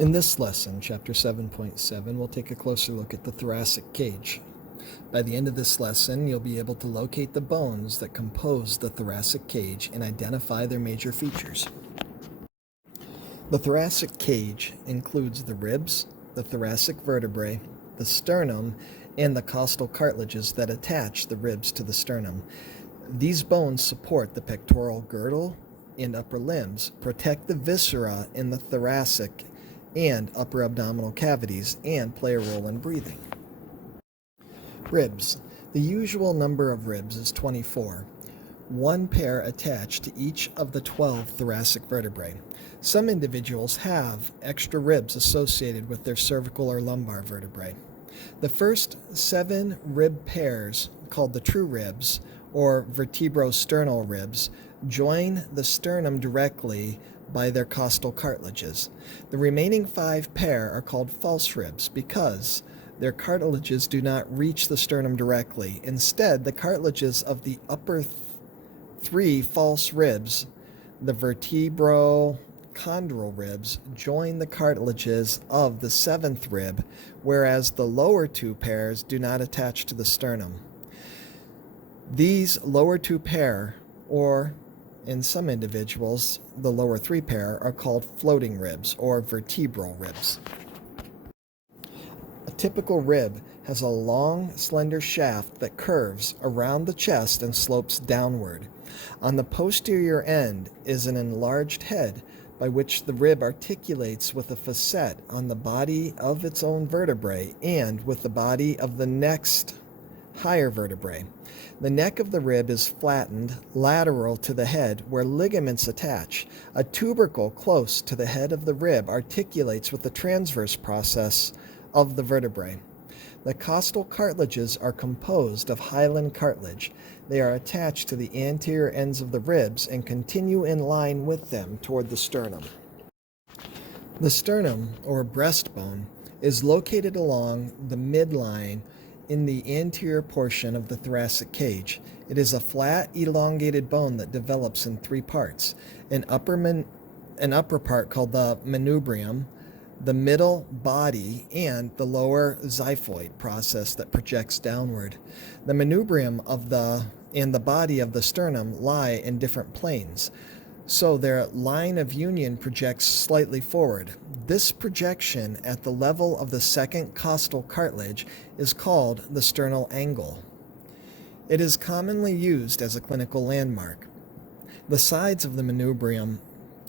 In this lesson, Chapter 7.7, we'll take a closer look at the thoracic cage. By the end of this lesson, you'll be able to locate the bones that compose the thoracic cage and identify their major features. The thoracic cage includes the ribs, the thoracic vertebrae, the sternum, and the costal cartilages that attach the ribs to the sternum. These bones support the pectoral girdle and upper limbs, protect the viscera in the thoracic and upper abdominal cavities, and play a role in breathing. Ribs. The usual number of ribs is 24. One pair attached to each of the 12 thoracic vertebrae. Some individuals have extra ribs associated with their cervical or lumbar vertebrae. The first 7 rib pairs, called the true ribs, or vertebrosternal ribs, join the sternum directly by their costal cartilages. The remaining 5 pair are called false ribs because their cartilages do not reach the sternum directly. Instead, the cartilages of the upper 3 false ribs, the vertebrochondral ribs, join the cartilages of the 7th rib, whereas the lower 2 pairs do not attach to the sternum. These lower 2 pair, or in some individuals, the lower 3 pair, are called floating ribs or vertebral ribs. A typical rib has a long, slender shaft that curves around the chest and slopes downward. On the posterior end is an enlarged head by which the rib articulates with a facet on the body of its own vertebrae and with the body of the next higher vertebrae. The neck of the rib is flattened lateral to the head where ligaments attach. A tubercle close to the head of the rib articulates with the transverse process of the vertebrae. The costal cartilages are composed of hyaline cartilage. They are attached to the anterior ends of the ribs and continue in line with them toward the sternum. The sternum, or breastbone, is located along the midline in the anterior portion of the thoracic cage. It is a flat, elongated bone that develops in 3 parts: an upper part called the manubrium, the middle body, and the lower xiphoid process that projects downward. The manubrium and the body of the sternum lie in different planes, so their line of union projects slightly forward. This projection at the level of the second costal cartilage is called the sternal angle. It is commonly used as a clinical landmark. The sides of the manubrium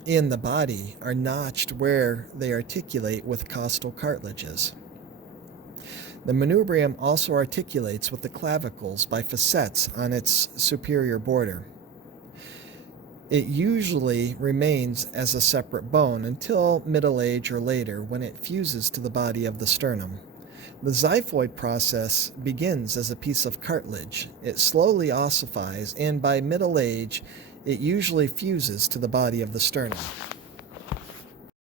in the body are notched where they articulate with costal cartilages. The manubrium also articulates with the clavicles by facets on its superior border. It usually remains as a separate bone until middle age or later, when it fuses to the body of the sternum. The xiphoid process begins as a piece of cartilage. It slowly ossifies, and by middle age, it usually fuses to the body of the sternum.